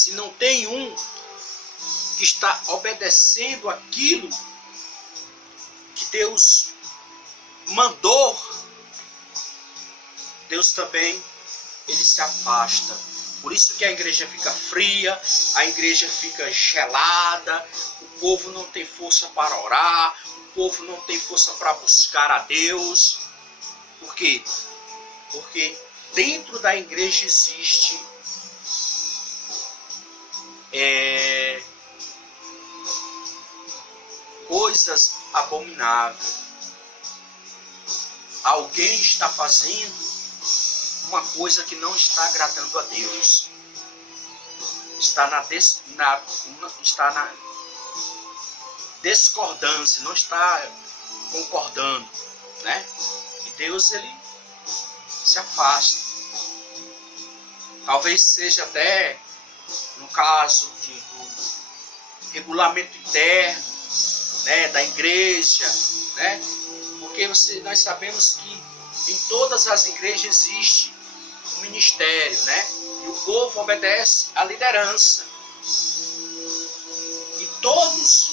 se não tem um que está obedecendo aquilo que Deus mandou, Deus também, ele se afasta. Por isso que a igreja fica fria, a igreja fica gelada, o povo não tem força para orar, o povo não tem força para buscar a Deus. Por quê? Porque dentro da igreja existe coisas abomináveis. Alguém está fazendo uma coisa que não está agradando a Deus. Está na discordância, não está concordando, né? E Deus, ele se afasta. Talvez seja até no caso do regulamento interno, né, da igreja, né? Porque nós sabemos que em todas as igrejas existe um ministério, né? E o povo obedece à liderança. E todos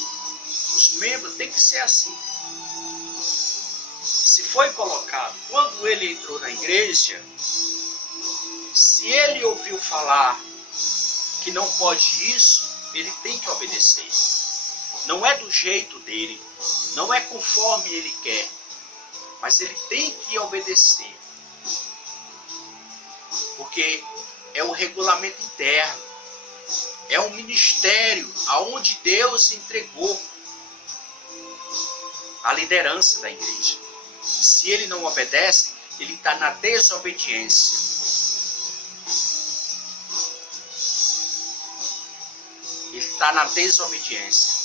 os membros têm que ser assim. Se foi colocado, quando ele entrou na igreja, se ele ouviu falar que não pode isso, ele tem que obedecer. Não é do jeito dele, não é conforme ele quer, mas ele tem que obedecer. Porque é o regulamento interno, é um ministério aonde Deus entregou a liderança da igreja. Se ele não obedece, ele está na desobediência. Ele está na desobediência.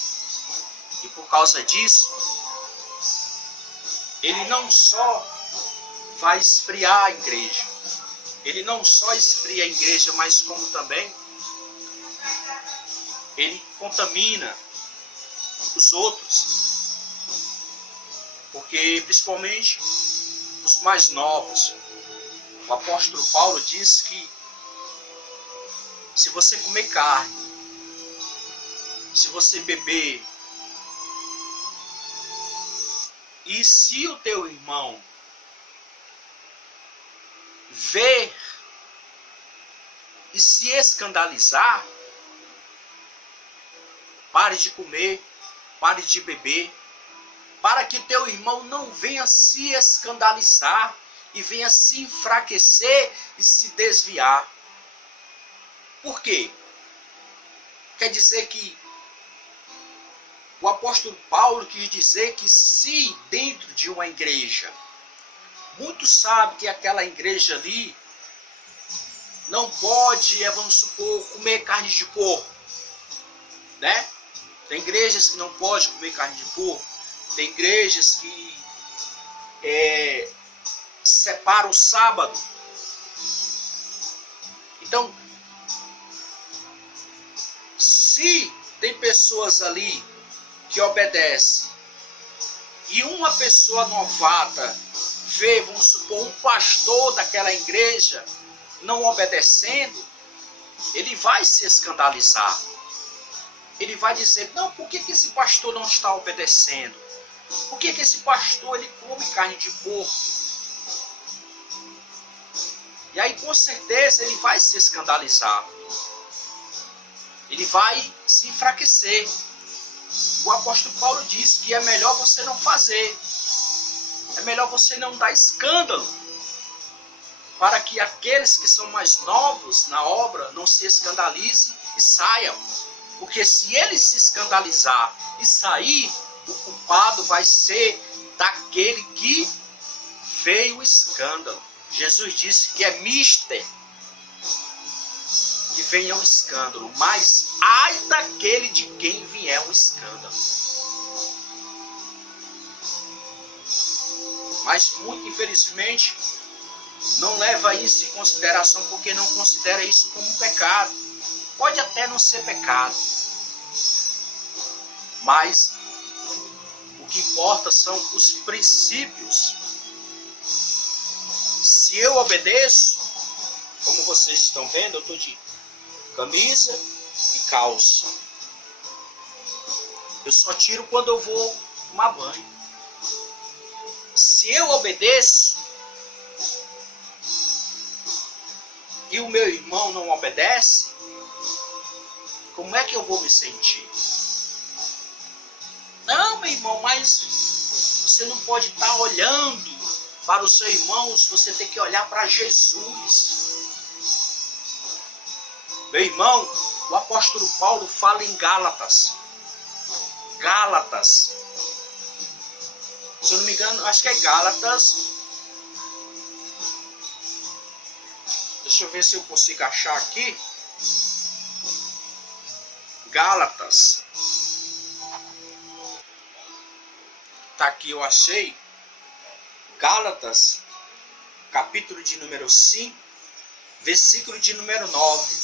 E por causa disso, ele não só vai esfriar a igreja, ele não só esfria a igreja, mas como também ele contamina os outros. Porque principalmente os mais novos, o apóstolo Paulo diz que se você comer carne, se você beber, e se o teu irmão ver e se escandalizar, pare de comer, pare de beber, para que teu irmão não venha se escandalizar e venha se enfraquecer e se desviar. Por quê? Quer dizer que o apóstolo Paulo quis dizer que se dentro de uma igreja, muitos sabem que aquela igreja ali não pode, vamos supor, comer carne de porco, né? Tem igrejas que não podem comer carne de porco, tem igrejas que separam o sábado. Então, se tem pessoas ali que obedecem e uma pessoa novata vê, vamos supor, um pastor daquela igreja não obedecendo, ele vai se escandalizar. Ele vai dizer, não, por que esse pastor não está obedecendo? Por que esse pastor ele come carne de porco? E aí com certeza ele vai se escandalizar. Ele vai se enfraquecer. O apóstolo Paulo diz que é melhor você não fazer. É melhor você não dar escândalo. Para que aqueles que são mais novos na obra não se escandalizem e saiam. Porque se ele se escandalizar e sair, o culpado vai ser daquele que veio o escândalo. Jesus disse que é mister que venha um escândalo, mas ai daquele de quem vier um escândalo. Mas muito infelizmente não leva isso em consideração, porque não considera isso como um pecado. Pode até não ser pecado, mas o que importa são os princípios. Se eu obedeço, como vocês estão vendo, eu estou de camisa e calça. Eu só tiro quando eu vou tomar banho. Se eu obedeço e o meu irmão não obedece, como é que eu vou me sentir? Não, meu irmão, mas você não pode estar olhando para o seu irmão, você tem que olhar para Jesus. Meu irmão, o apóstolo Paulo fala em Gálatas. Gálatas. Se eu não me engano, acho que é Gálatas. Deixa eu ver se eu consigo achar aqui. Gálatas. Tá aqui, eu achei. Gálatas, capítulo de número 5, versículo de número 9.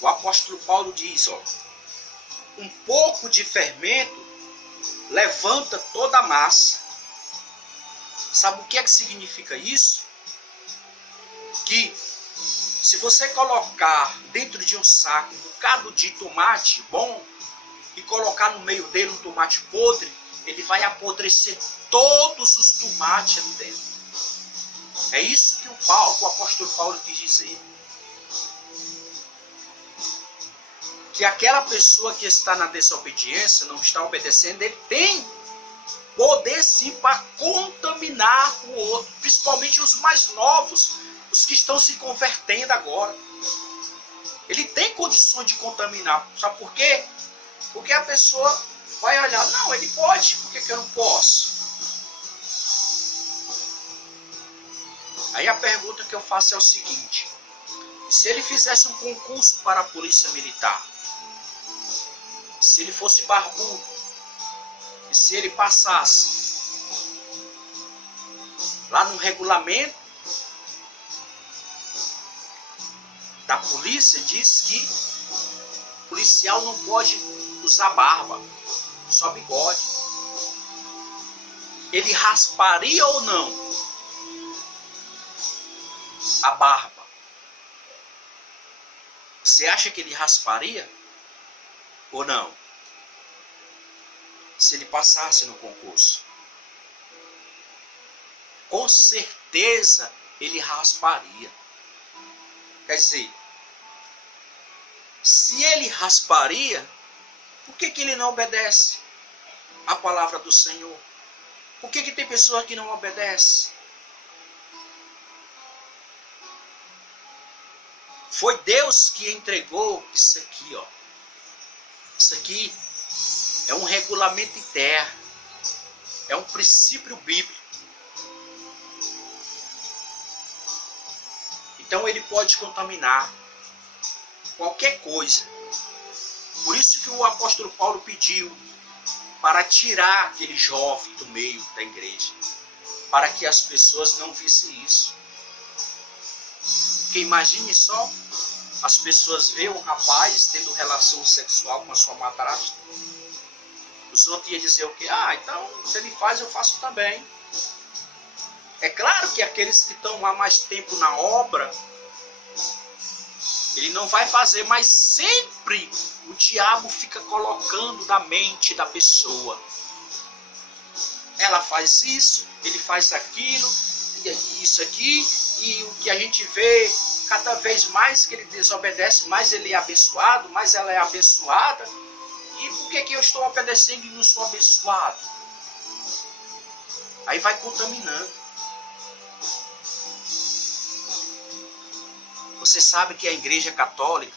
O apóstolo Paulo diz, ó: um pouco de fermento levanta toda a massa. Sabe o que é que significa isso? Que se você colocar dentro de um saco um bocado de tomate bom e colocar no meio dele um tomate podre, ele vai apodrecer todos os tomates ali dentro. É isso que o apóstolo Paulo quis dizer. Que aquela pessoa que está na desobediência, não está obedecendo, ele tem poder sim para contaminar o outro, principalmente os mais novos, os que estão se convertendo agora. Ele tem condições de contaminar. Sabe por quê? Porque a pessoa vai olhar, não, ele pode, por que eu não posso? Aí a pergunta que eu faço é o seguinte: se ele fizesse um concurso para a polícia militar, se ele fosse barbudo, e se ele passasse lá no regulamento da polícia, diz que o policial não pode usar barba, só bigode. Ele rasparia ou não a barba? Você acha que ele rasparia ou não? Se ele passasse no concurso, com certeza ele rasparia. Quer dizer, se ele rasparia, por que ele não obedece a palavra do Senhor? Por que tem pessoa que não obedece? Foi Deus que entregou isso aqui, ó. Isso aqui é um regulamento interno, é um princípio bíblico. Então ele pode contaminar qualquer coisa. Por isso que o apóstolo Paulo pediu para tirar aquele jovem do meio da igreja, para que as pessoas não vissem isso. Porque imagine só, as pessoas veem um rapaz tendo relação sexual com a sua madrasta. Os outros iam dizer o quê? Ah, então se ele faz, eu faço também. É claro que aqueles que estão há mais tempo na obra, ele não vai fazer, mas sempre o diabo fica colocando na mente da pessoa. Ela faz isso, ele faz aquilo, isso aqui, e o que a gente vê, cada vez mais que ele desobedece, mais ele é abençoado, mais ela é abençoada. E por que eu estou obedecendo e não sou abençoado? Aí vai contaminando. Você sabe que a Igreja Católica,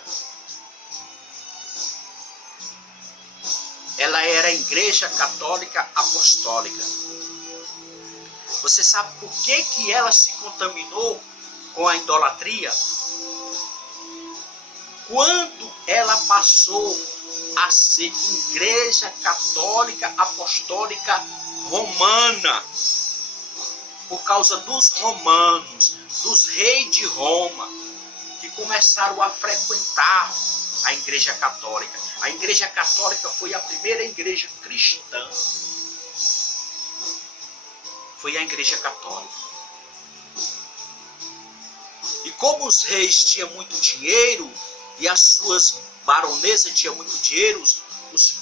ela era a Igreja Católica Apostólica. Você sabe por que ela se contaminou com a idolatria? Quando ela passou a ser Igreja Católica Apostólica Romana, por causa dos romanos, dos reis de Roma, que começaram a frequentar a Igreja Católica. A Igreja Católica foi a primeira igreja cristã. Foi a Igreja Católica. E como os reis tinham muito dinheiro e as suas baronesas tinham muito dinheiro, os